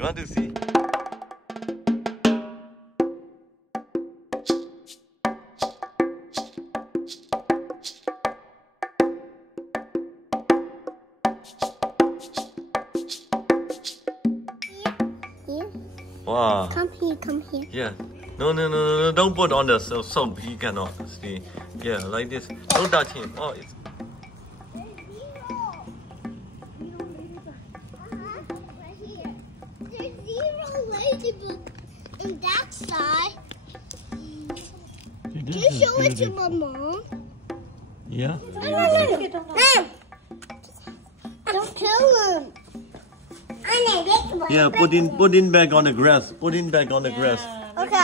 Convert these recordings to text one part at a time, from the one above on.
You want to see? Wow. Come here. Yeah. No. Don't put on the soap. He cannot see. Yeah, like this. Don't touch him. Oh, it's. There's 0 ladybugs in that side. Can you show it to my mom? Yeah. Don't kill him. Yeah, put in back on the grass. Put in back on the grass. Okay.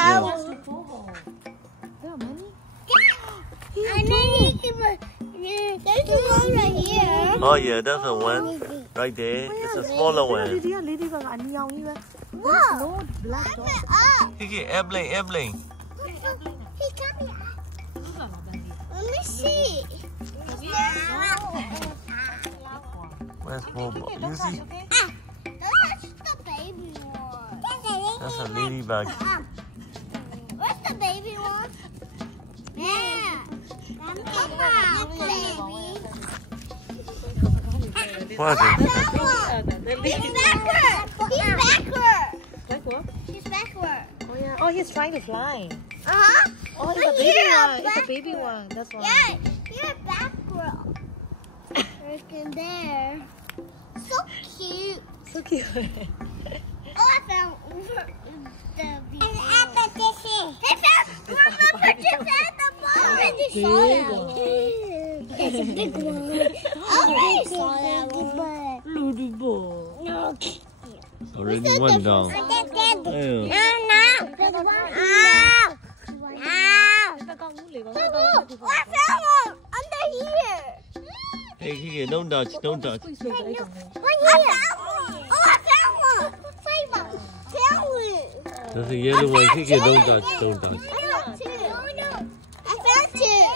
Yeah. There's one right here. Oh yeah, that's the one right there. It's a smaller one. Whoa! Hey, airplane. Hey, come here. Let me see. Where's Bobo? You see? That's the baby one. That's a ladybug. Where's the baby one? Yeah. Baby. What is it? He's backward. Oh, he's trying to fly. Uh-huh. Oh, it's a baby one. It's a baby one. That's why. Yeah, you're backward. Freaking there. So cute. So cute. Oh, I found the video. Already saw that one. It's a big one. Already saw that one. Ladybug. No. Already one down. No. I found one under here. Hey, don't touch. One here. Oh, I found one. Found one. That's a yellow one. Hey, don't touch. I found two.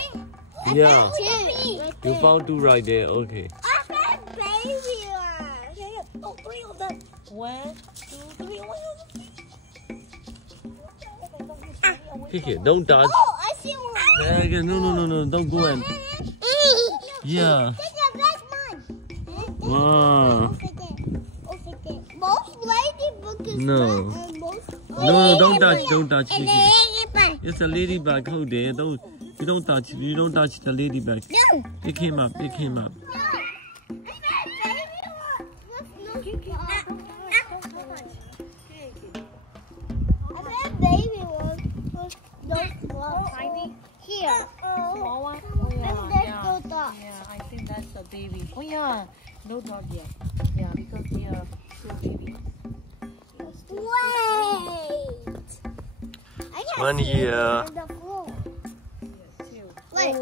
Yeah. Two. You found 2 right there. Okay. I found baby one. Oh, 3 of them. 1, 2, 3. Hey, don't touch. Oh, I see one. Hey, no. Don't go in. Yeah. Wow. Most ladybug is No. No, don't touch. It's a ladybug. Hold there. You don't touch the ladybug. No. Pick him up. No. I found baby one. Tiny. Here. Small one? Oh, And yeah. there's no dot. Yeah, I think that's the baby. Oh, yeah. No dot yet. Yeah, because they are still baby. Wait. I can't One see here. it on the floor. Wait,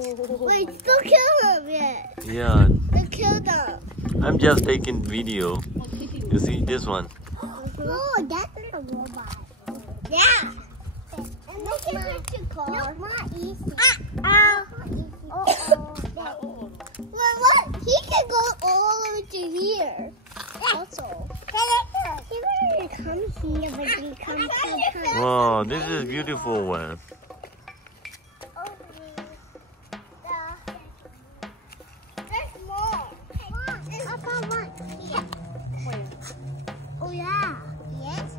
don't kill him yet. Yeah. Don't kill them. I'm just taking video. You see this one? Oh, that's not a robot. Yeah. And look at what you call. No, not easy. What? He can go all the way to here. That's all. He wanted to come here, but he comes here. Wow, this is a beautiful one. There's more. I found one. Oh, yeah. Yes?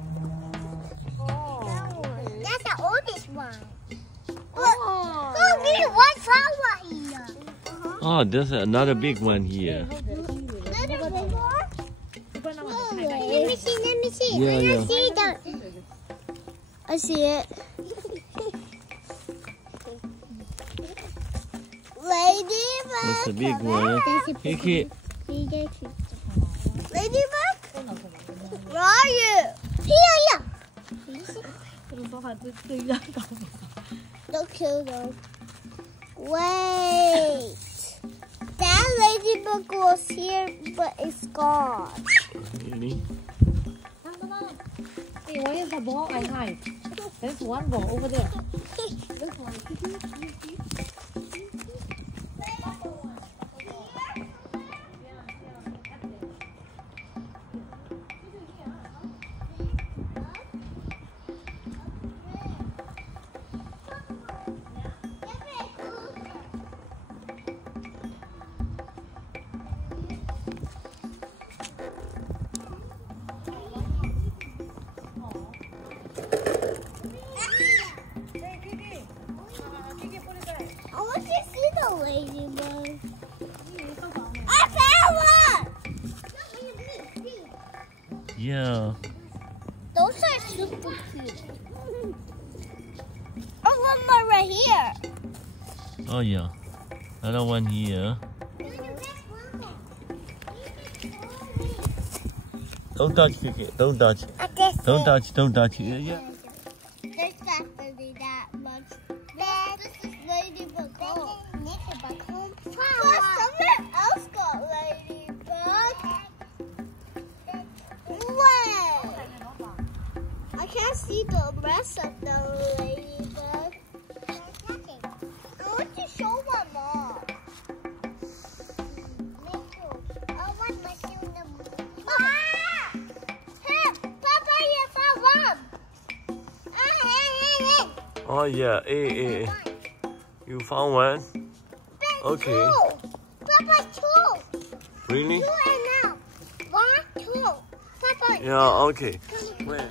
Oh. That's the oldest one. Oh, we one flower here. Oh, there's another big one here. Little bit more? Let me see. Yeah. I see it. Ladybug. That's a big one. Hey, Ladybug? Where are you? Here. Don't kill them. Wait. That ladybug was here, but it's gone. Really? Hey, where is the ball I hide? There's one ball over there. This one. Yeah. Those are super cute. Oh, one more right here. Oh yeah. Another one here. Don't touch it. Don't touch. Don't touch. Don't touch. Yeah. There's definitely that much. This is Ladybug home. Ladybug home. But someone else got Ladybug. What? I can't see the rest of the Ladybug. I want to show one more. I want to show them. Hey, Papa, you found one. Oh yeah. Hey. You found one? Okay. Papa, two. Really? Two and now. 1, 2. Papa. Yeah. Okay. Where?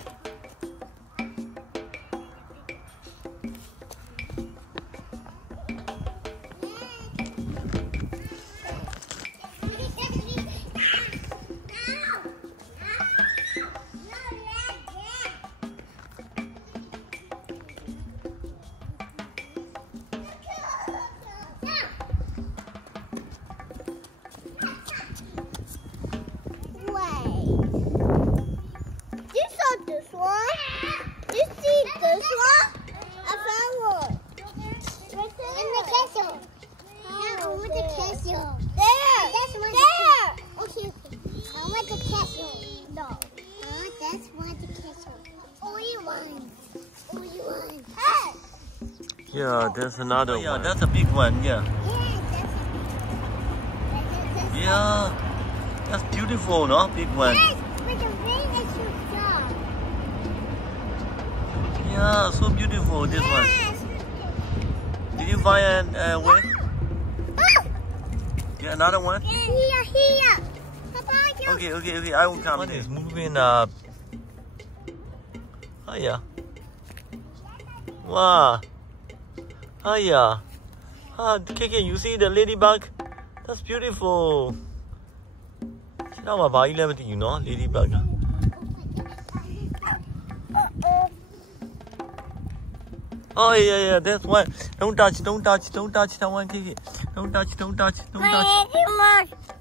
Yeah, there's another one. Yeah, that's a big one, yeah. Yeah, that's beautiful, no? Big one. Yeah, so beautiful, this one. Did you find where? Yeah, another one? Here. Okay, I will come. What is moving up? Oh, yeah. Wow. Oh yeah. Kiki, you see the ladybug? That's beautiful. You know, ladybug. Oh yeah, that's one. Don't touch that one, Kiki. Don't touch.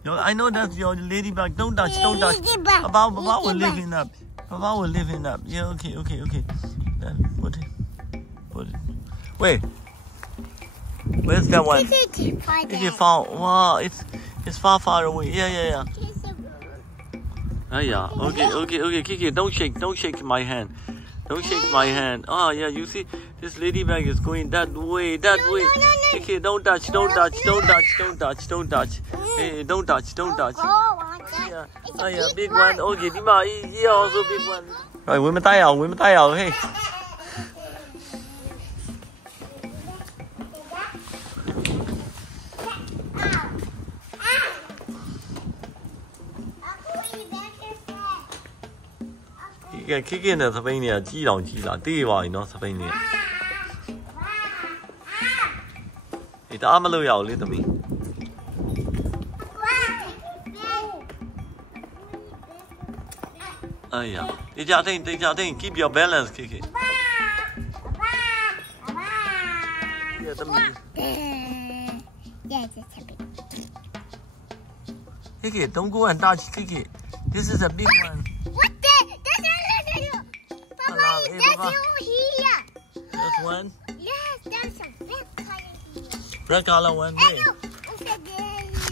No, I know that's your ladybug. Don't touch. Papa will lift it up. Yeah, okay. Then put it. Wait. Where's that one? Kiki found. Wow, it's far away. Yeah. Oh yeah. Okay. Kiki, don't shake my hand. Don't shake my hand. Oh yeah, you see, this ladybug is going that way. No. Kiki, don't touch. Hey, don't touch. Yeah. Oh yeah, big one. Okay, Dima, yeah, also big one. Rồi, quên tay ảo, hey. Kiki na sabi niya, ji lang, di wa no sabi niya. Ita amalo yaw li tami. Ay ya, 你家庭 keep your balance, Kiki. Yeah, tami. Kiki, don't go and touch Kiki. This is a big one. That's you here. There's one. Yes, there's a red color here. Red color one. Wait.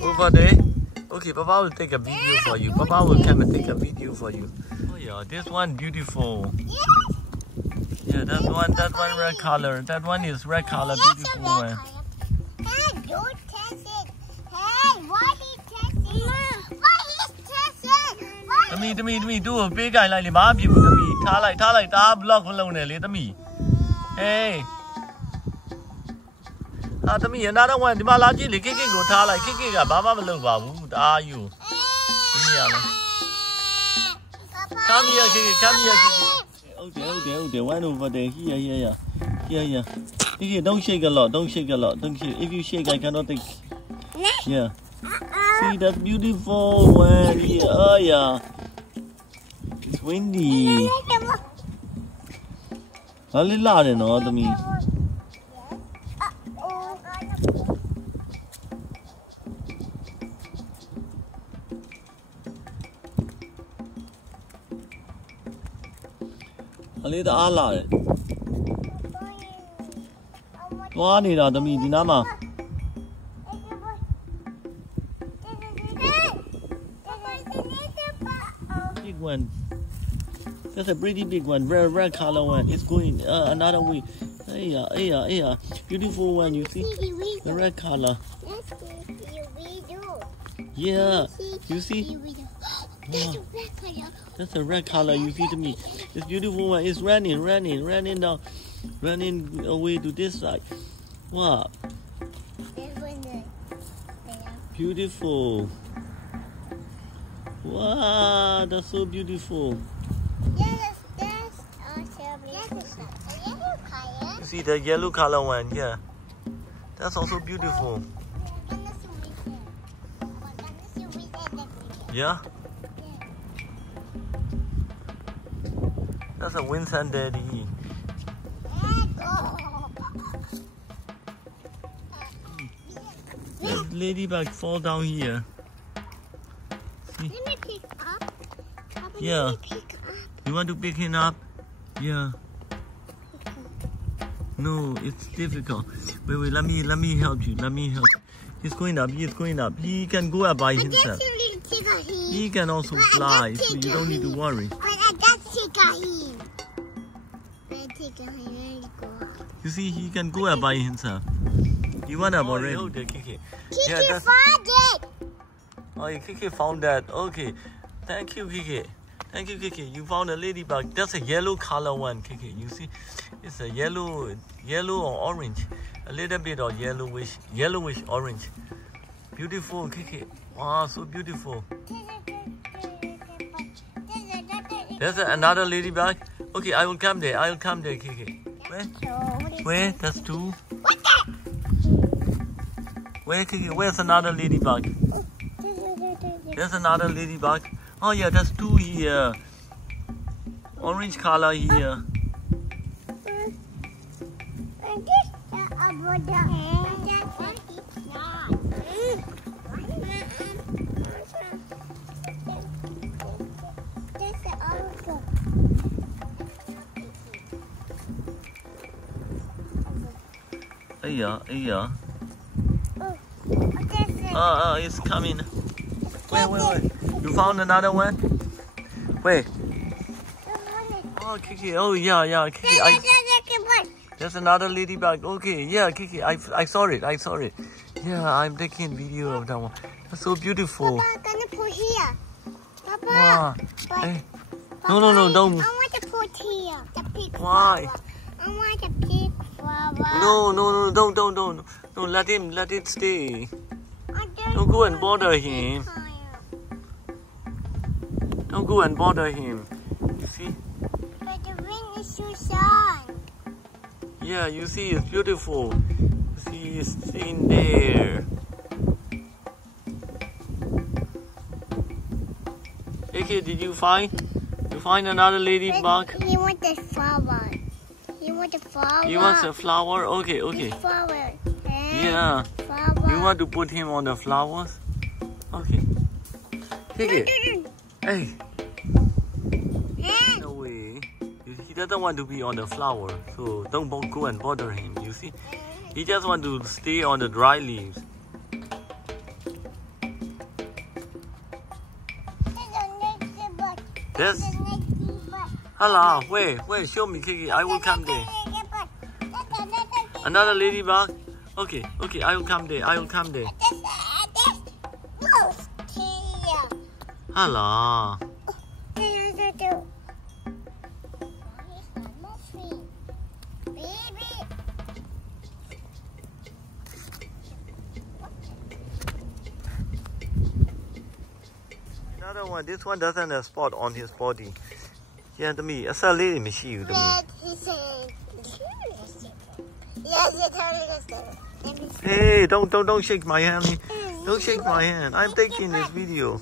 Over there. Okay, Papa will take a video for you. Papa will come and take a video for you. Oh yeah, this one beautiful. Yes. Yeah, that one red color. That one is red color, beautiful one. Hey, don't test it. Hey, why he testing? Why he's testing? Tami, do a big eye like ma view, Tami. Tha like ta block alone le, Tami. Hey. Tami, another one. Dima la ji le Kiki go tha like Kiki ga ba ma lo ba bu. Ta you. Tami ya. Come here, Kiki. Okay. One over there. Here. Kiki, don't shake a lot. If you shake, I cannot take. Yeah. See, that's beautiful one. Oh yeah. This windy. A little loud, no, to me. A little loud. What is that, to me, Dinama? Big one. That's a pretty big one, red color one. It's going another way. Yeah. Beautiful one, you see? The red color. Yeah, you see? Wow. That's a red color, you see to me. It's beautiful one. It's running down, running away to this side. Wow. Beautiful. Wow, that's so beautiful. You see the yellow color one, yeah. That's also beautiful. Yeah? That's a Winston Daddy. Ladybug fall down here. See? Let me pick up. Yeah. You want to pick him up? Yeah. No, it's difficult. Wait, let me help you. He's going up. He can go up by himself. He can also fly, so you don't need to worry. You see, he can go up by himself. You want up already? Oh, Kiki. Yeah, found it. Oh, Kiki found that. Okay. Thank you, Kiki. You found a ladybug. That's a yellow color one, Kiki. You see, it's a yellow or orange. A little bit of yellowish orange. Beautiful, Kiki. Wow, so beautiful. There's another ladybug. Okay, I will come there, Kiki. Where? That's two. Where, Kiki? Where's another ladybug? There's another ladybug. Oh yeah, that's two here. Orange color here. Yeah. It's coming. Wait. You found another one? Wait. Oh, Kiki. Oh, yeah, Kiki. There's another ladybug. Okay, yeah, Kiki. I saw it. Yeah, I'm taking video of that one. That's so beautiful. Papa, I'm gonna put here. Papa. Wow. Hey. No, don't. I want to put here. The pink Why? flower. I want the pink flower. No, don't. No, let it stay. Don't go and bother him. Don't go and bother him. You see? But the wind is so sun. Yeah, you see, it's beautiful. See, it's in there. Okay, did you find another ladybug? He wants the flower. He wants a flower? Okay. Flower. Yeah. Flower. You want to put him on the flowers? Okay. Take it. Hey. No way. He doesn't want to be on the flower, so don't go and bother him. You see, he just want to stay on the dry leaves. Yes. Hello. Wait. Show me, Kiki. I will come there. Another ladybug. Okay. I will come there. Hello. Another one. This one doesn't have a spot on his body. Yeah, to me. It's a lady machine. Hey, don't shake my hand. Don't shake my hand. I'm taking this video.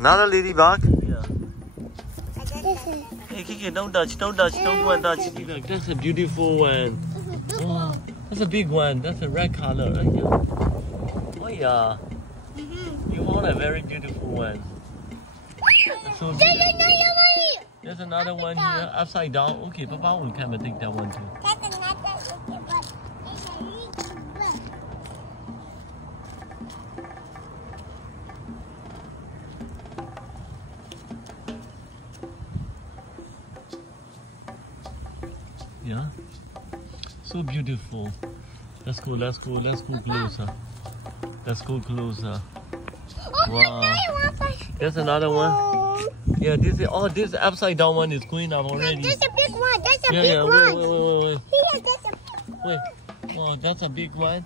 Another ladybug? Yeah. This is. Hey, Kiki, don't touch, don't go and touch. Ladybug, that's a beautiful one. Oh, that's a big one. That's a red color. Oh yeah. You found a very beautiful one. That's so beautiful. There's another one here, upside down. Okay, Papa will come and take that one too. That's another ladybug. It's a ladybug. Yeah, so beautiful. Let's go closer. Let's go closer. Wow. There's another one. Yeah, this upside down one is going up already. There's a big one. There's a big Yeah, one. wait. Here, there's a big one. Wait. Oh, that's a big one.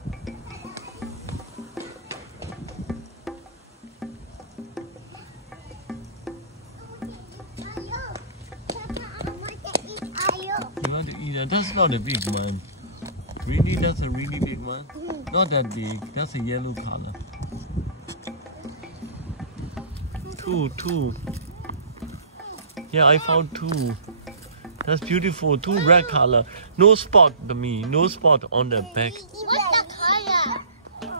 You want to eat that? That's not a big one. Really, that's a really big one? Not that big. That's a yellow color. Two. Yeah, I found two. That's beautiful. Two red color. No spot to me. No spot on the back. What's the color?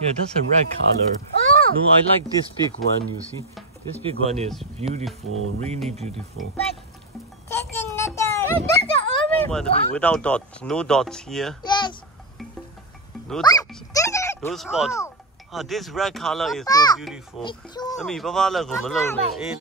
Yeah, that's a red color. Oh. No, I like this big one, you see. This big one is beautiful. Really beautiful. But there's another. There's the orange one. Without dots. No dots here. Yes. No dots. No spot. Ah, this red color is so beautiful. Let me, Papa, let go.